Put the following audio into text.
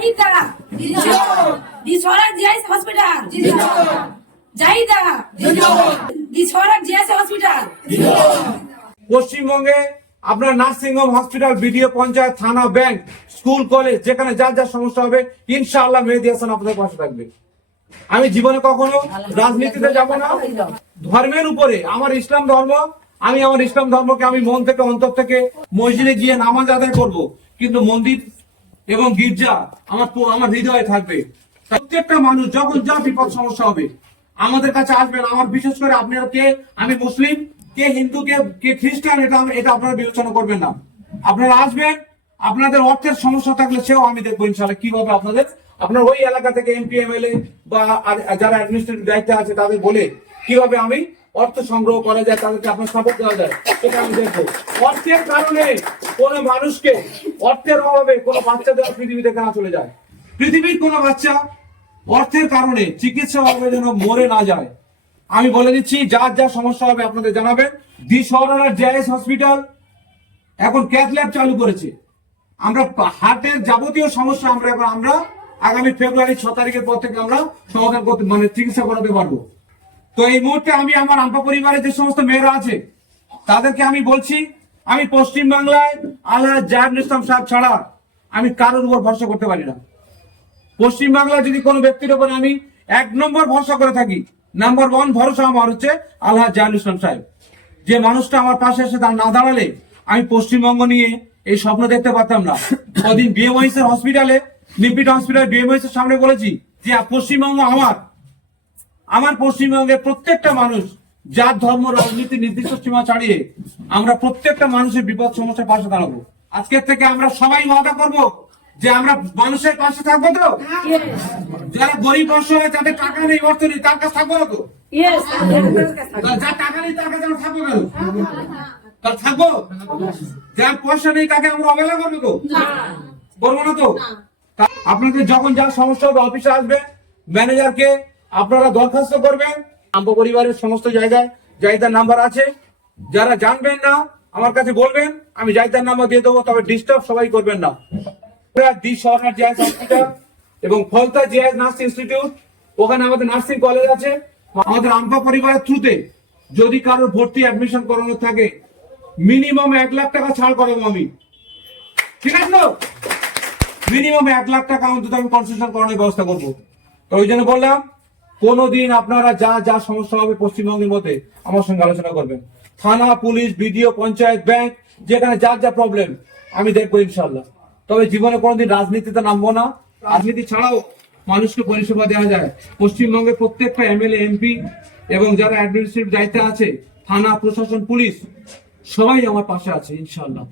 Zahida GIS hospital. Zahida. GIS hospital. পশ্চিমবঙ্গে আপনার nursing home hospital BDO panchayat থানা bank school college যেখানে যার যার সমস্যা হবে ইনশাআল্লাহ মেহেদি হাসান আপনাদের পাশে থাকবে। আমি জীবনে কখনো রাজনীতিতে যাব না। ধর্মের উপরে আমার ইসলাম ধর্ম আমি আমার ইসলাম ধর্মকে আমি মন থেকে অন্তর থেকে মসজিদে গিয়ে নামাজ আদায় করব। কিন্তু মন্দির এবং গির্জা আমার আমার হৃদয়ে থাকবে। প্রত্যেকটা মানুষ যখন যা বিপদ সমস্যা হবে, আমাদের কাছে আসবেন আমার বিশেষ করে আপনারা কে আমি মুসলিম, কে হিন্দু, কে কে খ্রিস্টান, এটা এটা আপনারা বিবেচনা করবেন না। আপনারা আসবেন, আপনাদের অর্থের সমস্যা থাকলে সেও আমি দেখব ইনশাল্লাহ কীভাবে আপনাদের? আপনার ওই এলাকা থেকে এমপি এমএলএ বা যারা অ্যাডমিনিস্ট্রেটিভ দায়িত্বে আছে, তাদের বলে কীভাবে আমি অর্থ সংগ্রহ করা যায়, তাদেরকে আপনার সাপোর্ট দেওয়া যায়। সেটা আমি দেখব। অর্থের কারণে কোন মানুষকে অর্থের অভাবে কোন বাচ্চা দেওয়া পৃথিবী থেকে না চলে যায়। পৃথিবীর কোন বাচ্চা অর্থের কারণে চিকিৎসা অভাবে যেন মরে না যায়। আমি বলে দিচ্ছি, যার যা সমস্যা হবে আপনাদের জানাবেন। দি সরার জেএস হসপিটাল, এখন ক্যাথ ল্যাব চালু করেছে। আমরা হার্টের যাবতীয় সমস্যা আমরা এখন, আমরা আগামী ফেব্রুয়ারি ছ তারিখের পর থেকে আমরা সমাধান করতে মানে চিকিৎসা করাতে পারব। তো এই মুহূর্তে আমি আমার আম্পা পরিবারের যে সমস্ত মেয়েরা আছে, তাদেরকে আমি বলছি, আমি পশ্চিম বাংলায় আল্লাহ জাহান ইসলাম সাহেব ছাড়া আমি কারোর উপর ভরসা করতে পারি না। পশ্চিম বাংলায় যদি কোনো ব্যক্তির উপর আমি এক নম্বর ভরসা করে থাকি নাম্বার ওয়ান ভরসা আমার হচ্ছে আল্লাহ জাহান ইসলাম সাহেব। যে মানুষটা আমার পাশে এসে না দাঁড়ালে আমি পশ্চিমবঙ্গ নিয়ে এই স্বপ্ন দেখতে পারতাম না। ওদিন বিএমআইস এর হসপিটালে নিপিট হসপিটাল বিএমআইস এর সামনে বলেছি যে, পশ্চিমবঙ্গ আমার। আমার পশ্চিমবঙ্গের প্রত্যেকটা মানুষ যার ধর্ম রাজনীতি নির্দিষ্ট সীমা ছাড়িয়ে আমরা প্রত্যেকটা মানুষের বিপদ সমস্যার পাশে দাঁড়াবো। আজকের থেকে আমরা সবাই ওয়াদা করব যে আমরা মানুষের পাশে থাকব তো? যারা গরিব অসহায় যাদের টাকা নেই অর্থ নেই তার কাছে থাকব না তো? যার টাকা নেই তার কাছে আমরা থাকব কেন? তার থাকব? যার পয়সা নেই তাকে আমরা অবহেলা করব তো? করব না তো? আপনাদের যখন যা সমস্যা হবে অফিসে আসবে ম্যানেজারকে আপনারা দরখাস্ত করবেন। আম্প পরিবারের সমস্ত জায়গায় জায়গার নাম্বার আছে। যারা জানবেন না, আমার কাছে বলবেন, আমি জায়গার নাম্বার দিয়ে দেবো, তবে ডিস্টার্ব সবাই করবেন না। সরকার এবং ফলতা জিআইএস নার্সিং ইনস্টিটিউট, ওখানে আমাদের নার্সিং কলেজ আছে। আমাদের আম্পা পরিবারের থ্রুতে যদি কারোর ভর্তি অ্যাডমিশন করানো থাকে মিনিমাম এক লাখ টাকা ছাড় করাবো আমি। ঠিক আছে তো? মিনিমাম এক লাখ টাকা অন্তত আমি কনসেশন করানোর ব্যবস্থা করব। তো ওই জন্য বললাম কোনোদিন আপনারা যা যা সমস্যা হবে পশ্চিমবঙ্গের মধ্যে আমার সঙ্গে আলোচনা করবেন। থানা, পুলিশ, বিডিও, পঞ্চায়েত, ব্যাংক, যেখানে যার যা প্রবলেম আমি দেখব ইনশাল্লাহ তবে জীবনে কোনোদিন রাজনীতিতে নামবো না। রাজনীতি ছাড়াও মানুষকে পরিষেবা দেওয়া যায়। পশ্চিমবঙ্গের প্রত্যেকটা এমএলএ, এমপি এবং যারা অ্যাডমিনিস্ট্রেটিভ দায়িত্বে আছে, থানা, প্রশাসন, পুলিশ, সবাই আমার পাশে আছে ইনশাল্লাহ